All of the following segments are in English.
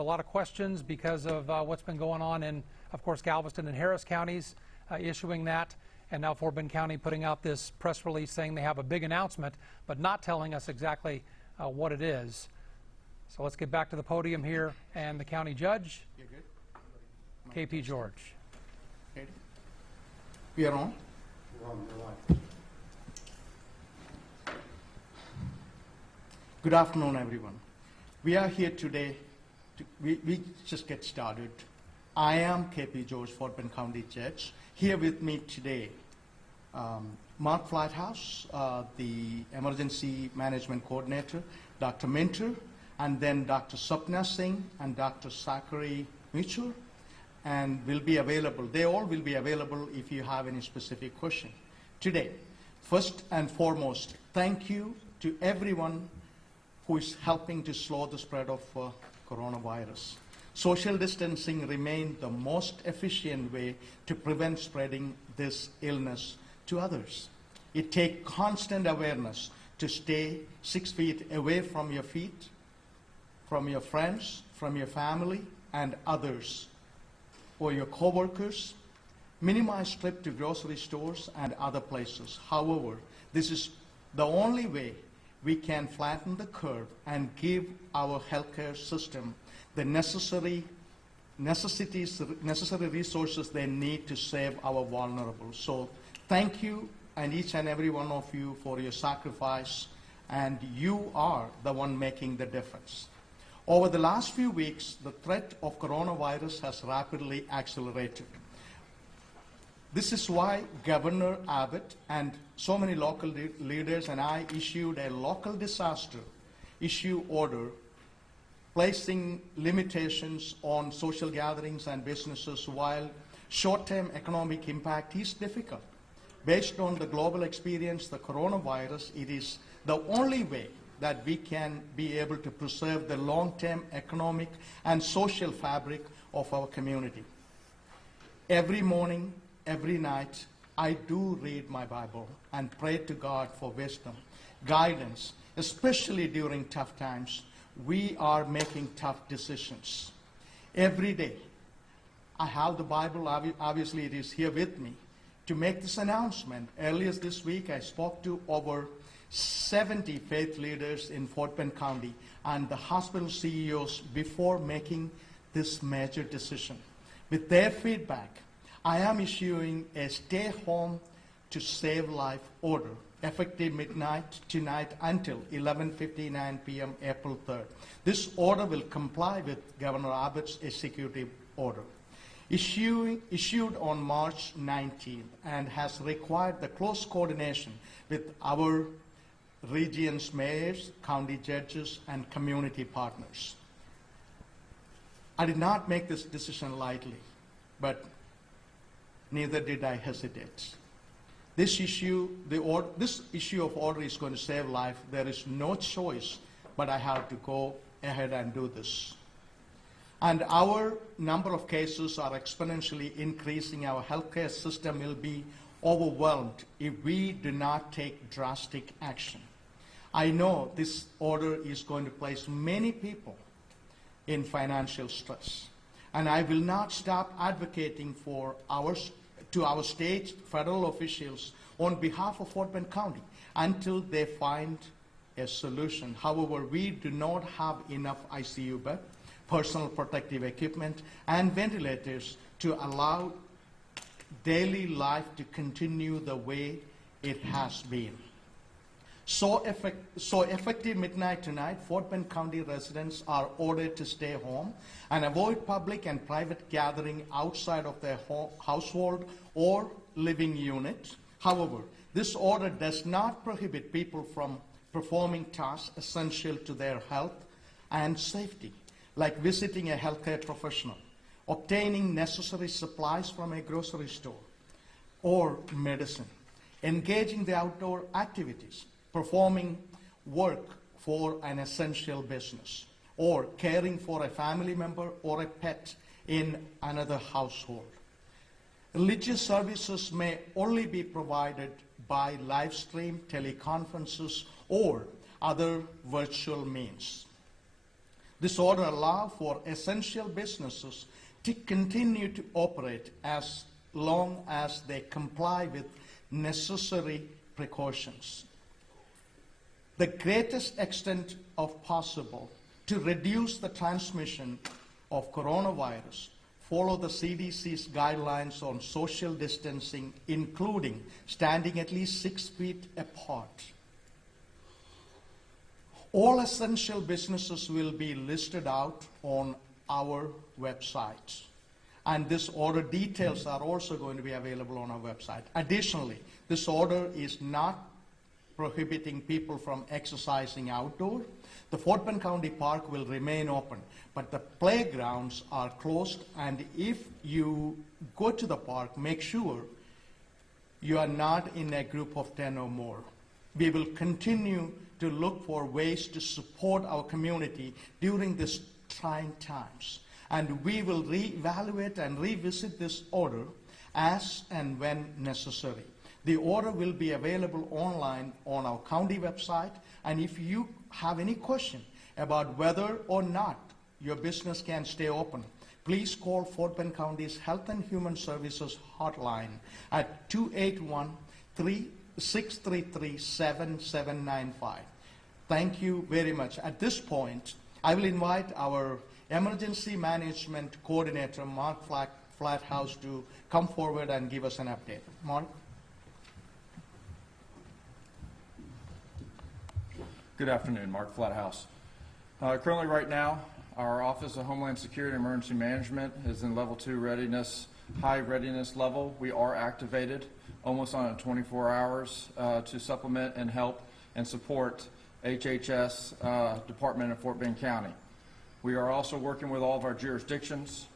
with a lot of questions because of what's been going on in, of course, Galveston and Harris counties issuing that, and now Fort Bend County putting out this press release saying they have a big announcement, but not telling us exactly what it is. So let's get back to the podium here, and the county judge, KP George. Ready? We are on? We're on, we're live. Good afternoon, everyone. We are here today, we just get started. I am KP George, Fort Bend County Judge. Here with me today, Mark Flighthouse, the Emergency Management Coordinator, Dr. Minter, and then Dr. Sapna Singh and Dr. Zachary Mitchell, and will be available. They all will be available if you have any specific question. Today, first and foremost, thank you to everyone who is helping to slow the spread of coronavirus. Social distancing remains the most efficient way to prevent spreading this illness to others. It takes constant awareness to stay 6 feet away from your feet, from your friends, from your family, and others, or your co-workers. Minimize trip to grocery stores and other places. However, this is the only way we can flatten the curve and give our healthcare system the necessary resources they need to save our vulnerable. So thank you, and each and every one of you, for your sacrifice, and you are the one making the difference. Over the last few weeks, the threat of coronavirus has rapidly accelerated. This is why Governor Abbott and so many local leaders and I issued a local disaster issue order placing limitations on social gatherings and businesses while short-term economic impact is difficult. Based on the global experience, the coronavirus, it is the only way that we can be able to preserve the long-term economic and social fabric of our community. Every morning, every night, I do read my Bible and pray to God for wisdom, guidance, especially during tough times. We are making tough decisions. Every day, I have the Bible, obviously it is here with me, to make this announcement. Earlier this week, I spoke to over 70 faith leaders in Fort Bend County and the hospital CEOs before making this major decision. With their feedback, I am issuing a stay home to save life order effective midnight tonight until 11:59 p.m. April 3rd. This order will comply with Governor Abbott's executive order, issued on March 19th, and has required the close coordination with our region's mayors, county judges, and community partners. I did not make this decision lightly, but neither did I hesitate. This issue of order is going to save life. There is no choice, but I have to go ahead and do this. And our number of cases are exponentially increasing. Our healthcare system will be overwhelmed if we do not take drastic action. I know this order is going to place many people in financial stress, and I will not stop advocating to our state federal officials on behalf of Fort Bend County until they find a solution. However, we do not have enough ICU beds, personal protective equipment, and ventilators to allow daily life to continue the way it has been. So effective midnight tonight, Fort Bend County residents are ordered to stay home and avoid public and private gathering outside of their household or living unit. However, this order does not prohibit people from performing tasks essential to their health and safety, like visiting a healthcare professional, obtaining necessary supplies from a grocery store or medicine, engaging the outdoor activities, performing work for an essential business, or caring for a family member or a pet in another household. Religious services may only be provided by live stream, teleconferences, or other virtual means. This order allows for essential businesses to continue to operate as long as they comply with necessary precautions. The greatest extent of possible to reduce the transmission of coronavirus, follow the CDC's guidelines on social distancing, including standing at least 6 feet apart. All essential businesses will be listed out on our website. And this order details are also going to be available on our website. Additionally, this order is not prohibiting people from exercising outdoor. The Fort Bend County Park will remain open, but the playgrounds are closed, and if you go to the park, make sure you are not in a group of 10 or more. We will continue to look for ways to support our community during these trying times, and we will reevaluate and revisit this order as and when necessary. The order will be available online on our county website, and if you have any question about whether or not your business can stay open, please call Fort Bend County's Health and Human Services hotline at 281-633-7795. Thank you very much. At this point, I will invite our Emergency Management Coordinator, Mark Flathouse, to come forward and give us an update. Mark? Good afternoon, Mark Flathouse. Currently right now, our Office of Homeland Security and Emergency Management is in level 2 readiness, high readiness level. We are activated almost on a 24 hours to supplement and help and support HHS department in Fort Bend County. We are also working with all of our jurisdictions,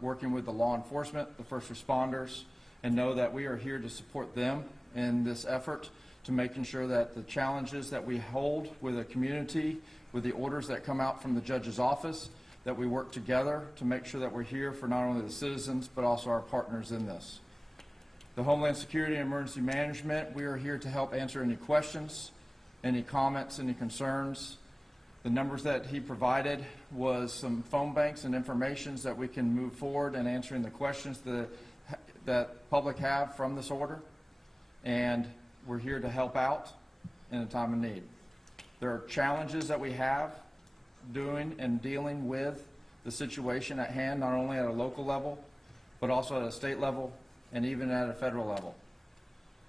working with the law enforcement, the first responders, and know that we are here to support them in this effort to making sure that the challenges that we hold with the community, with the orders that come out from the judge's office, that we work together to make sure that we're here for not only the citizens, but also our partners in this. The Homeland Security and Emergency Management, we are here to help answer any questions, any comments, any concerns. The numbers that he provided was some phone banks and information that we can move forward in answering the questions that public have from this order. And we're here to help out in a time of need. There are challenges that we have doing and dealing with the situation at hand, not only at a local level, but also at a state level and even at a federal level.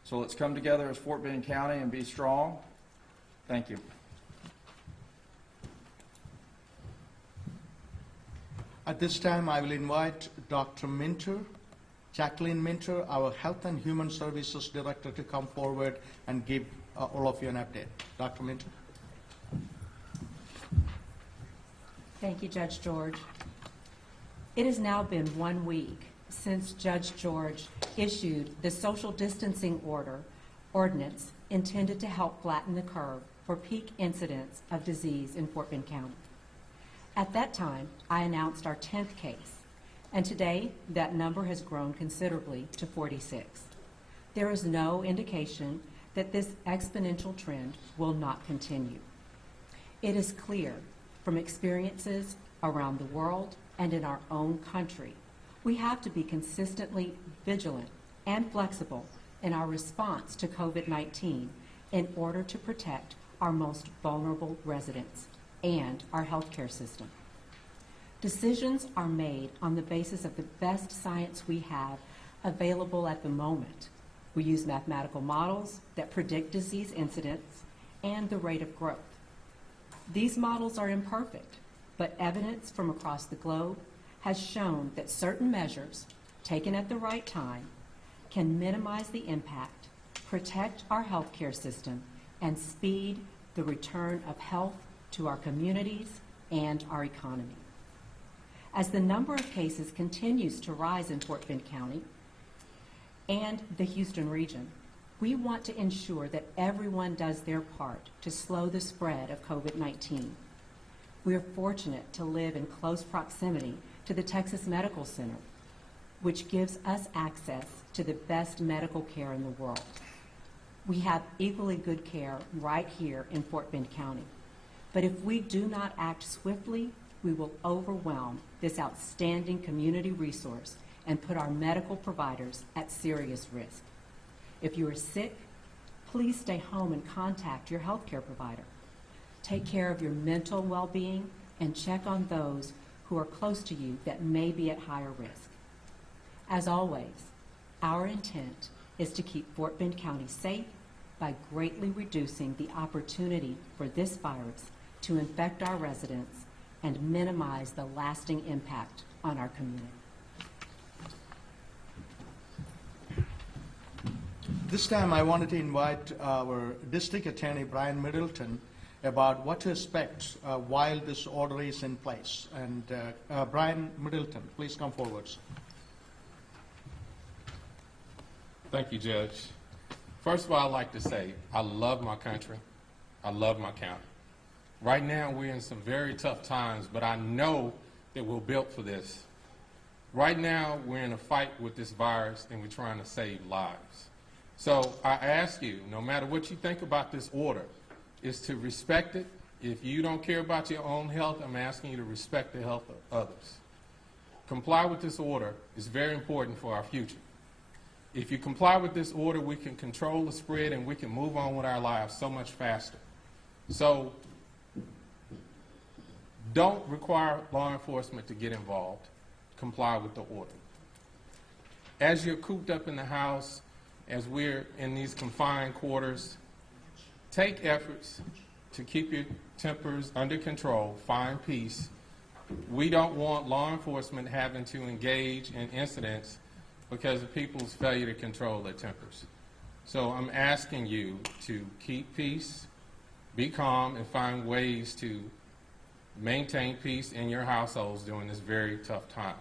So let's come together as Fort Bend County and be strong. Thank you. At this time, I will invite Dr. Minter, Jacqueline Minter, our Health and Human Services Director, to come forward and give all of you an update. Dr. Minter. Thank you, Judge George. It has now been 1 week since Judge George issued the social distancing ordinance intended to help flatten the curve for peak incidents of disease in Fort Bend County. At that time, I announced our 10th case, and today that number has grown considerably to 46. There is no indication that this exponential trend will not continue. It is clear from experiences around the world and in our own country, we have to be consistently vigilant and flexible in our response to COVID-19 in order to protect our most vulnerable residents and our healthcare system. Decisions are made on the basis of the best science we have available at the moment. We use mathematical models that predict disease incidence and the rate of growth. These models are imperfect, but evidence from across the globe has shown that certain measures taken at the right time can minimize the impact, protect our healthcare system, and speed the return of health to our communities and our economy. As the number of cases continues to rise in Fort Bend County and the Houston region, we want to ensure that everyone does their part to slow the spread of COVID-19. We are fortunate to live in close proximity to the Texas Medical Center, which gives us access to the best medical care in the world. We have equally good care right here in Fort Bend County. But if we do not act swiftly, we will overwhelm this outstanding community resource and put our medical providers at serious risk. If you are sick, please stay home and contact your healthcare provider. Take care of your mental well-being and check on those who are close to you that may be at higher risk. As always, our intent is to keep Fort Bend County safe by greatly reducing the opportunity for this virus to infect our residents and minimize the lasting impact on our community. This time I wanted to invite our District Attorney, Brian Middleton, about what to expect while this order is in place. And Brian Middleton, please come forward. Thank you, Judge. First of all, I'd like to say I love my country. I love my county. Right now, we're in some very tough times, but I know that we're built for this. Right now, we're in a fight with this virus, and we're trying to save lives. So I ask you, no matter what you think about this order, is to respect it. If you don't care about your own health, I'm asking you to respect the health of others. Comply with this order is very important for our future. If you comply with this order, we can control the spread and we can move on with our lives so much faster. So don't require law enforcement to get involved. Comply with the order. As you're cooped up in the house, as we're in these confined quarters, take efforts to keep your tempers under control, find peace. We don't want law enforcement having to engage in incidents because of people's failure to control their tempers. So I'm asking you to keep peace, be calm, and find ways to maintain peace in your households during this very tough time.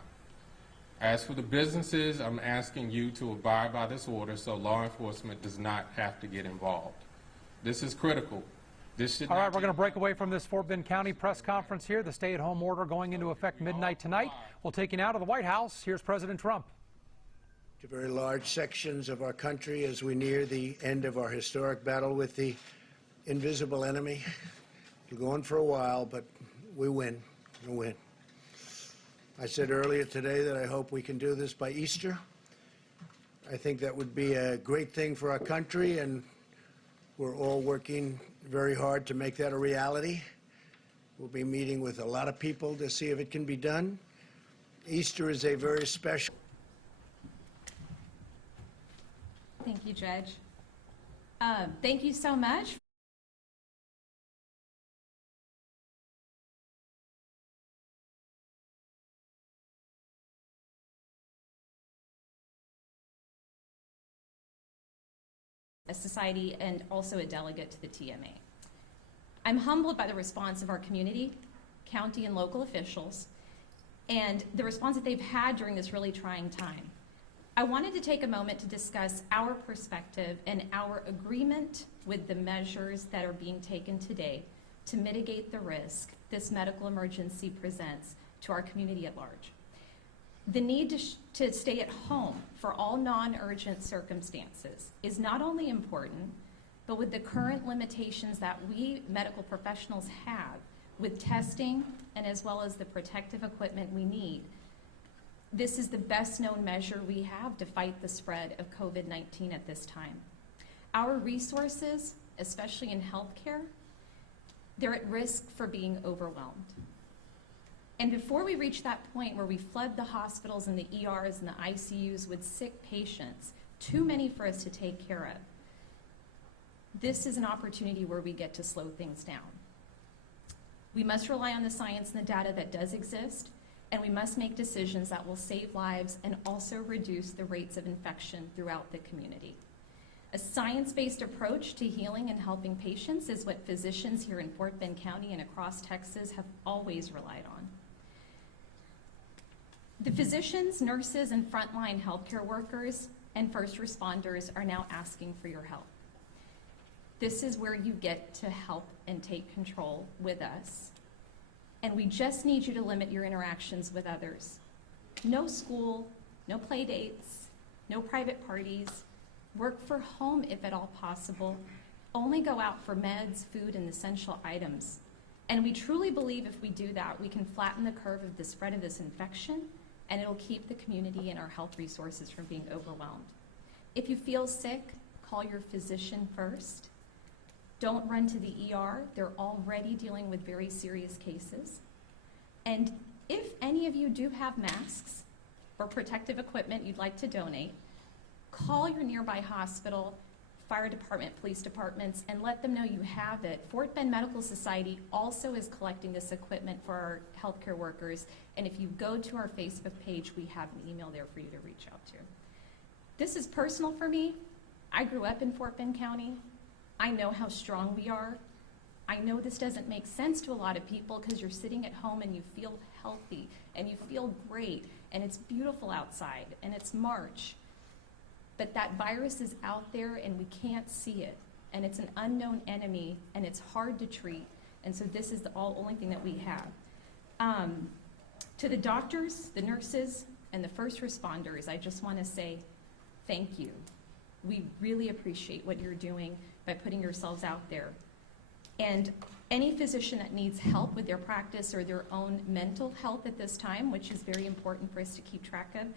As for the businesses, I'm asking you to abide by this order so law enforcement does not have to get involved. This is critical. This should All right, we're going to break away from this Fort Bend County press conference here. The stay-at-home order going into effect midnight tonight. We'll take you now to the White House. Here's President Trump. To very large sections of our country as we near the end of our historic battle with the invisible enemy. It'll go on for a while, but we win. We'll win. I said earlier today that I hope we can do this by Easter. I think that would be a great thing for our country, and we're all working very hard to make that a reality. We'll be meeting with a lot of people to see if it can be done. Easter is a very special. Thank you, Judge. Thank you so much. A society and also a delegate to the TMA. I'm humbled by the response of our community, county and local officials, and the response that they've had during this really trying time. I wanted to take a moment to discuss our perspective and our agreement with the measures that are being taken today to mitigate the risk this medical emergency presents to our community at large. The need to stay at home for all non-urgent circumstances is not only important, but with the current limitations that we medical professionals have with testing and as well as the protective equipment we need, this is the best known measure we have to fight the spread of COVID-19 at this time. Our resources, especially in healthcare, they're at risk for being overwhelmed. And before we reach that point where we flood the hospitals and the ERs and the ICUs with sick patients, too many for us to take care of, this is an opportunity where we get to slow things down. We must rely on the science and the data that does exist, and we must make decisions that will save lives and also reduce the rates of infection throughout the community. A science-based approach to healing and helping patients is what physicians here in Fort Bend County and across Texas have always relied on. The physicians, nurses, and frontline healthcare workers and first responders are now asking for your help. This is where you get to help and take control with us. And we just need you to limit your interactions with others. No school, no play dates, no private parties. Work for home if at all possible. Only go out for meds, food, and essential items. And we truly believe if we do that, we can flatten the curve of the spread of this infection, and it'll keep the community and our health resources from being overwhelmed. If you feel sick, call your physician first. Don't run to the ER. They're already dealing with very serious cases. And if any of you do have masks or protective equipment you'd like to donate, call your nearby hospital, fire department, police departments, and let them know you have it. Fort Bend Medical Society also is collecting this equipment for our healthcare workers, and if you go to our Facebook page, we have an email there for you to reach out to. This is personal for me. I grew up in Fort Bend County. I know how strong we are. I know this doesn't make sense to a lot of people because you're sitting at home and you feel healthy and you feel great and it's beautiful outside and it's March. But that virus is out there and we can't see it. And it's an unknown enemy and it's hard to treat. And so this is the only thing that we have. To the doctors, the nurses, and the first responders, I just want to say thank you. We really appreciate what you're doing by putting yourselves out there. And any physician that needs help with their practice or their own mental health at this time, which is very important for us to keep track of,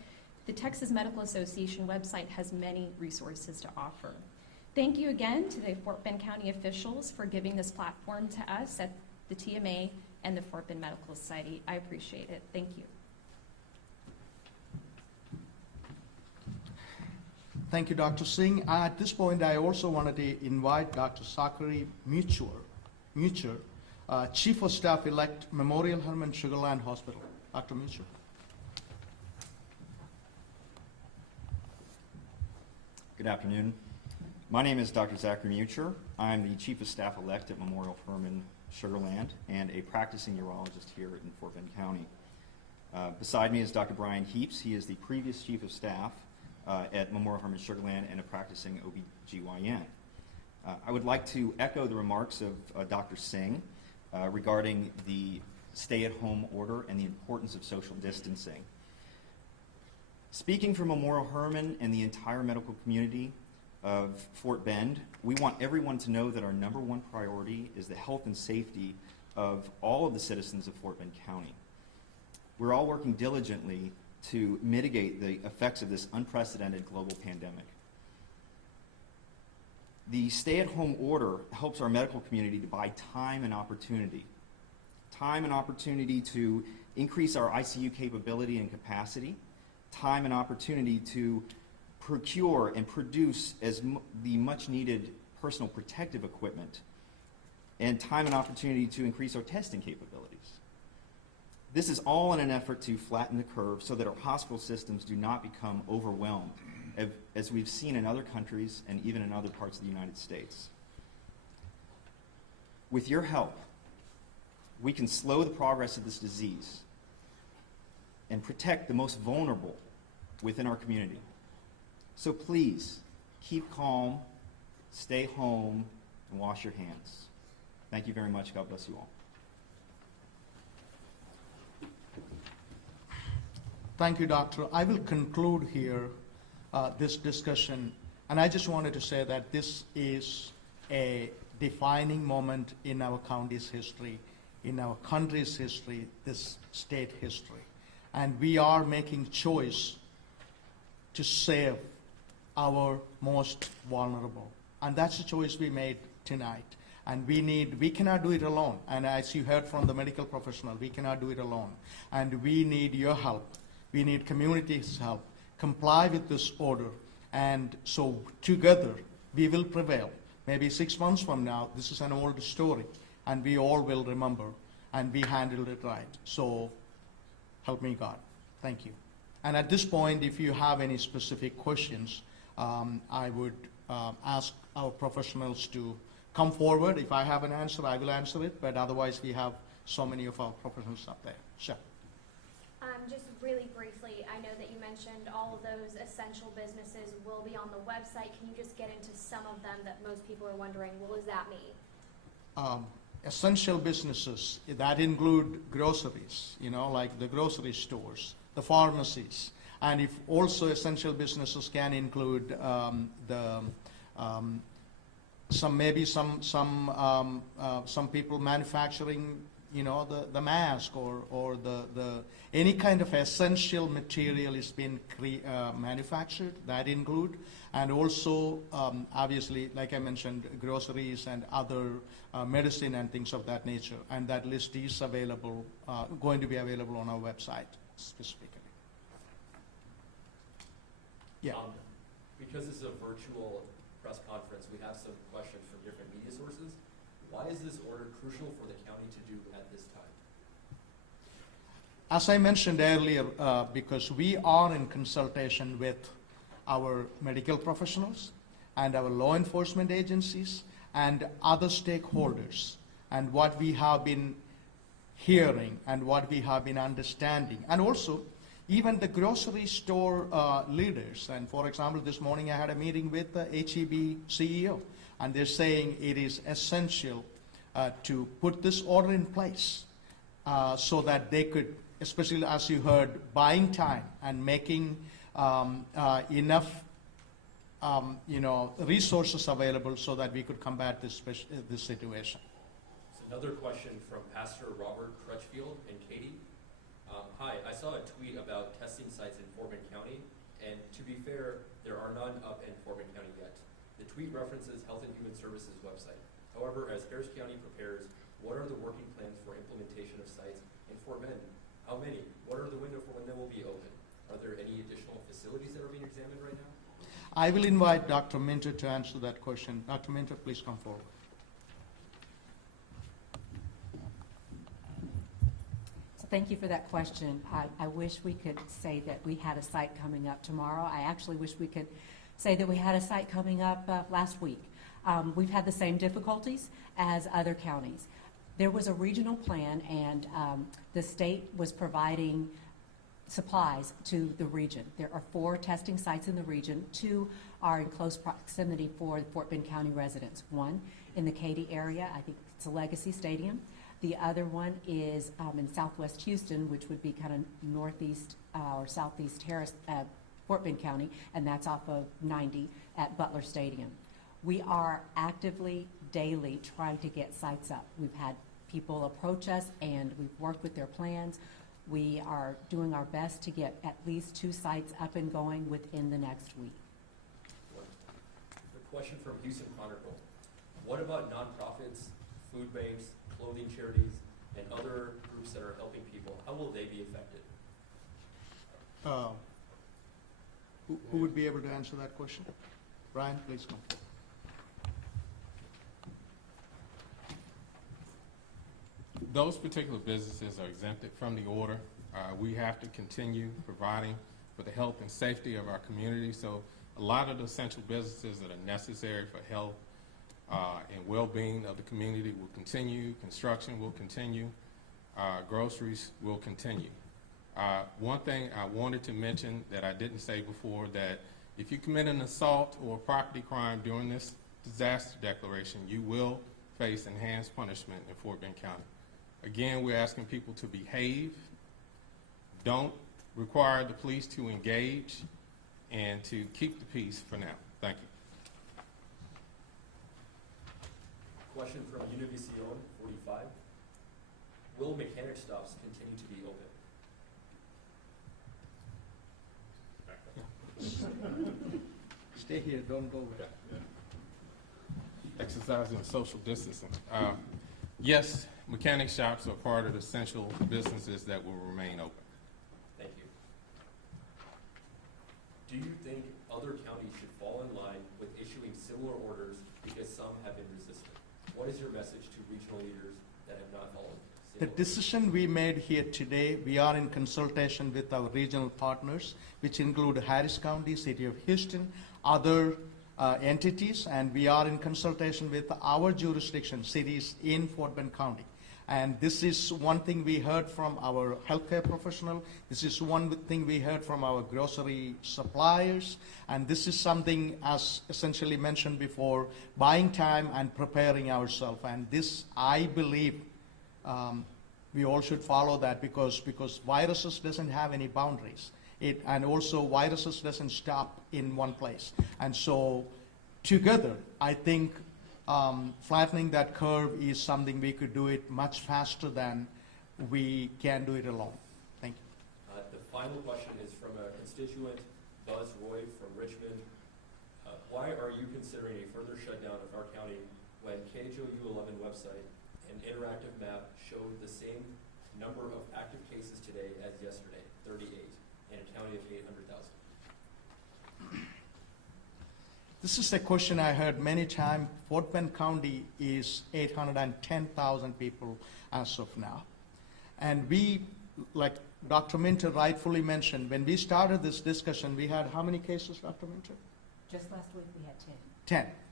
the Texas Medical Association website has many resources to offer. Thank you again to the Fort Bend County officials for giving this platform to us at the TMA and the Fort Bend Medical Society. I appreciate it. Thank you. Thank you, Dr. Singh. At this point, I also wanted to invite Dr. Sakari Mucher, Chief of Staff-elect, Memorial Hermann Sugar Land Hospital. Dr. Mucher. Good afternoon. My name is Dr. Zachary Mucher. I'm the Chief of Staff-elect at Memorial Hermann Sugar Land and a practicing urologist here in Fort Bend County. Beside me is Dr. Brian Heaps. He is the previous Chief of Staff at Memorial Hermann Sugar Land and a practicing OBGYN. I would like to echo the remarks of Dr. Singh regarding the stay-at-home order and the importance of social distancing. Speaking for Memorial Hermann and the entire medical community of Fort Bend, we want everyone to know that our #1 priority is the health and safety of all of the citizens of Fort Bend County. We're all working diligently to mitigate the effects of this unprecedented global pandemic. The stay-at-home order helps our medical community to buy time and opportunity to increase our ICU capability and capacity, time and opportunity to procure and produce the much-needed personal protective equipment, and time and opportunity to increase our testing capabilities. This is all in an effort to flatten the curve so that our hospital systems do not become overwhelmed, as we've seen in other countries and even in other parts of the United States. With your help, we can slow the progress of this disease and protect the most vulnerable within our community. So please, keep calm, stay home, and wash your hands. Thank you very much. God bless you all. Thank you, Doctor. I will conclude here this discussion, and I just wanted to say that this is a defining moment in our county's history, in our country's history, this state history. And we are making choice to save our most vulnerable. And that's the choice we made tonight. And we cannot do it alone. And as you heard from the medical professional, we cannot do it alone. And we need your help. We need community's help. Comply with this order. And so together, we will prevail. Maybe 6 months from now, this is an old story. And we all will remember. And we handled it right. So help me God. Thank you. And at this point, if you have any specific questions, I would ask our professionals to come forward. If I have an answer, I will answer it. But otherwise, we have so many of our professionals up there. Sure. Just really briefly, I know that you mentioned all of those essential businesses will be on the website. Can you just get into some of them that most people are wondering, what does that mean? Essential businesses, that include groceries, like the grocery stores, the pharmacies. And if also essential businesses can include the some people manufacturing, the mask or the any kind of essential material is being manufactured. That include, and also obviously, like I mentioned, groceries and other medicine and things of that nature. And that list is available, going to be available on our website specifically. Yeah. Because this is a virtual press conference, we have some questions from different media sources. Why is this order crucial for the county to do at this time? As I mentioned earlier, because we are in consultation with our medical professionals and our law enforcement agencies and other stakeholders, and what we have been hearing and what we have been understanding, and also even the grocery store leaders. And for example, this morning I had a meeting with the HEB CEO, and they're saying it is essential to put this order in place so that they could, especially as you heard, buying time and making enough resources available so that we could combat this situation. So another question from Pastor Robert Crutchfield in Katy. Hi, I saw a tweet about testing sites in Fort Bend County, and to be fair, there are none up in Fort Bend County yet. The tweet references Health and Human Services website. However, as Harris County prepares, what are the working plans for implementation of sites in Fort Bend? How many? What are the window for when they will be open? Are there any additional facilities that are being examined right now? I will invite Dr. Minter to answer that question. Dr. Minter, please come forward. Thank you for that question. I wish we could say that we had a site coming up tomorrow. I actually wish we could say that we had a site coming up last week. We've had the same difficulties as other counties. There was a regional plan, and the state was providing supplies to the region. There are 4 testing sites in the region. 2 are in close proximity for Fort Bend County residents. One in the Katy area, I think it's a Legacy Stadium. The other one is in southwest Houston, which would be kind of northeast or southeast Harris, Fort Bend County, and that's off of 90 at Butler Stadium. We are actively, daily, trying to get sites up. We've had people approach us, and we've worked with their plans. We are doing our best to get at least 2 sites up and going within the next week. A question from Houston Chronicle. What about nonprofits, food banks, clothing charities, and other groups that are helping people? How will they be affected? Who would be able to answer that question? Brian, please come. Those particular businesses are exempted from the order. We have to continue providing for the health and safety of our community. So a lot of the essential businesses that are necessary for health and well-being of the community will continue. Construction will continue. Groceries will continue. One thing I wanted to mention that I didn't say before, that if you commit an assault or a property crime during this disaster declaration, you will face enhanced punishment in Fort Bend County. Again, we're asking people to behave, don't require the police to engage, and to keep the peace for now. Thank you. Question from Univision 45. Will mechanic stops continue to be open? Stay here, don't go away. Exercising social distancing. Yes, mechanic shops are part of the essential businesses that will remain open. Thank you. Do you think other counties should fall in line with issuing similar orders because some have been resistant? What is your message to regional leaders that have not followed? The decision we made here today, we are in consultation with our regional partners, which include Harris County, City of Houston, other entities, and we are in consultation with our jurisdiction, cities in Fort Bend County. And this is one thing we heard from our healthcare professional. This is one thing we heard from our grocery suppliers. And this is something, as essentially mentioned before, buying time and preparing ourselves. And this, I believe, we all should follow that because viruses doesn't have any boundaries. And also viruses doesn't stop in one place. And so together, I think flattening that curve is something we could do it much faster than we can do it alone. Thank you. The final question is from a constituent, Buzz Roy from Richmond. Why are you considering a further shutdown of our county when KHOU 11 website and interactive map showed the same number of active cases today as yesterday, 38, in a county of 800,000? This is a question I heard many times. Fort Bend County is 810,000 people as of now. And we, like Dr. Minter rightfully mentioned, when we started this discussion, we had how many cases, Dr. Minter? Just last week, we had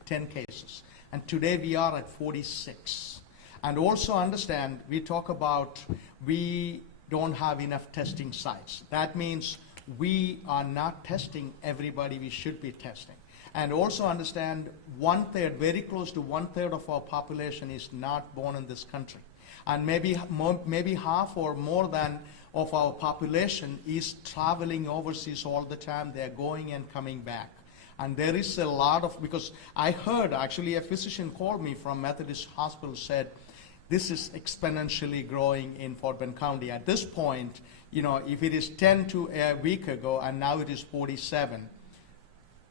10 cases. And today we are at 46. And also understand, we talk about we don't have enough testing sites. That means we are not testing everybody we should be testing. And also understand 1/3, very close to 1/3 of our population is not born in this country. And maybe half or more than of our population is traveling overseas all the time. They're going and coming back. And there is a lot of, because I heard actually a physician called me from Methodist Hospital said, this is exponentially growing in Fort Bend County. At this point, you know, if it is 10 to a week ago and now it is 47,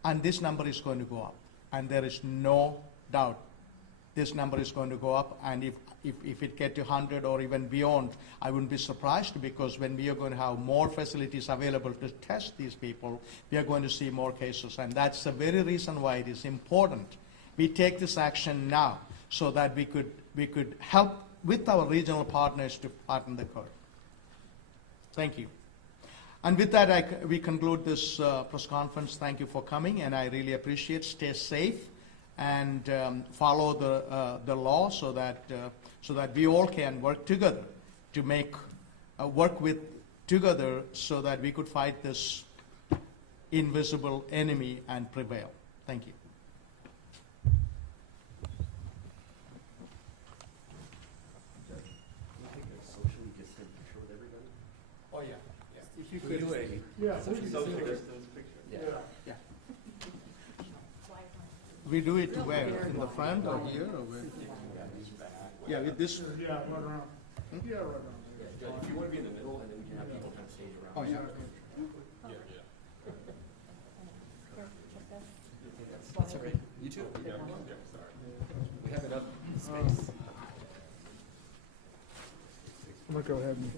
and this number is going to go up. And there is no doubt this number is going to go up. And if it get to 100 or even beyond, I wouldn't be surprised, because when we are going to have more facilities available to test these people, we are going to see more cases. And that's the very reason why it is important we take this action now, so that we could help with our regional partners to flatten the curve. Thank you. And with that, we conclude this press conference. Thank you for coming, and I really appreciate it. Stay safe and follow the law, so that we all can work together to work together so that we could fight this invisible enemy and prevail. Thank you. Oh, yeah. If you could do a social distance picture. Yeah. We do it where? In the front or here or where? Yeah, with this. Yeah, right around. Yeah, right around. Judge, if you want to be in the middle, and then we can have people kind of stage around. Oh, yeah. That's all right. You too. Yeah, sorry. We have enough space. I'm gonna go ahead and